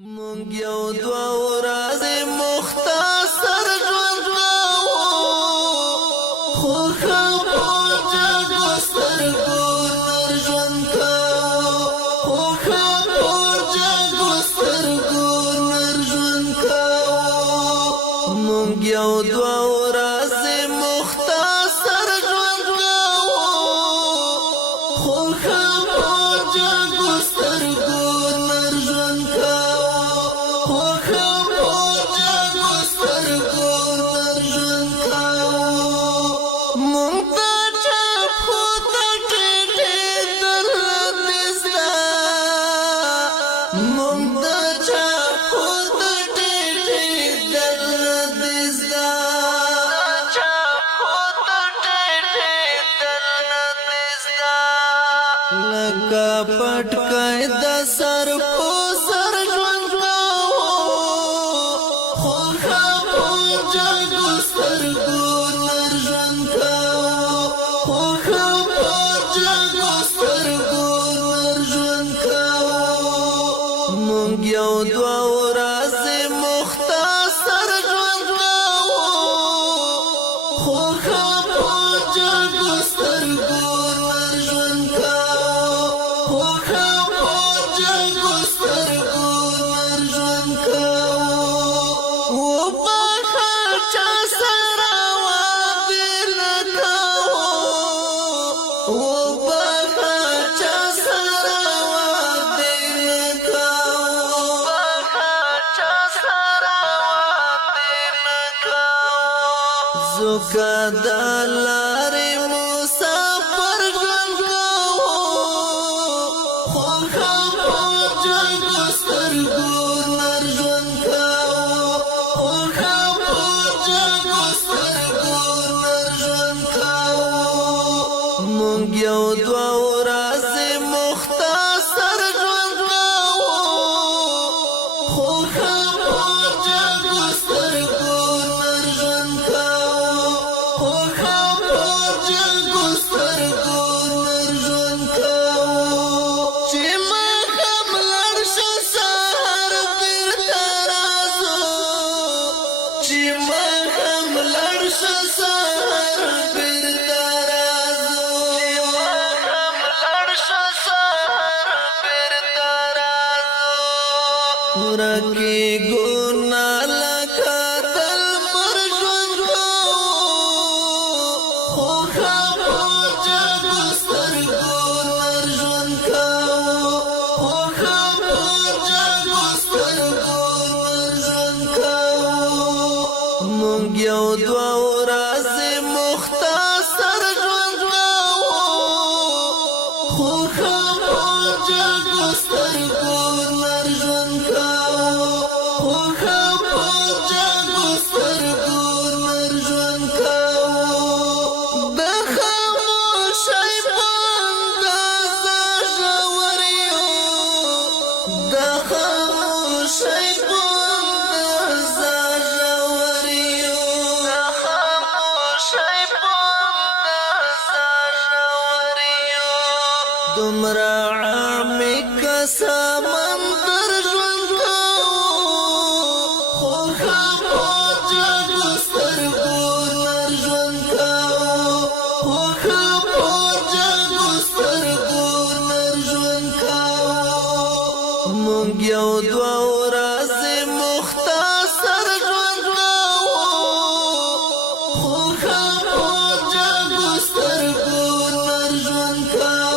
مونږ یو دوه ورځې مختصر ژوند کوو، خو ښه په جګو سترګو نر ژوند کوو، خو ښه په جګو سترګو نر ژوند کوو. مونږ یو دوه ورځې مختصر ژوند کوو، خو ښه په جګو سترګو نر ژوند کوو. لکه پټکای د سر په سر ژوند کوو، خو ښه په جګو سترګو نر ژوند کوو، خو ښه په جګو سترګو نر ژوند کوو. مونږ یو دوه ورځې مختصر ژوند کوو، خو ښه په جګو سترګو نر ژوند کوو. زوکا دلاري مسافر ژوند کوو، خو ښه په جګو سترګو نر ژوند کوو، خو ښه په جګو سترګو نر ژوند کوو. مونږ یو دوه ورځې مختصر ژوند کوو، خو ښه په جګو سترګو نر ژوند کوو. ورکی گونا لکا دل پر ژوند کوو، خو ښه په جګو سترګو نر ژوند کوو، خو ښه په جګو سترګو نر ژوند کوو. مونږ یو دوه ورځې مختصر ژوند کوو، خو ښه په جګو سترګو نر ژوند کوو. دومره عمیق سمندر ژوند کوو، خو ښه په جګو سترګو نر ژوند کوو، خو ښه په جګو سترګو نر ژوند کوو. مونږ یو دوه ورځې مختصر ژوند کوو، خو ښه په جګو سترګو نر ژوند کوو.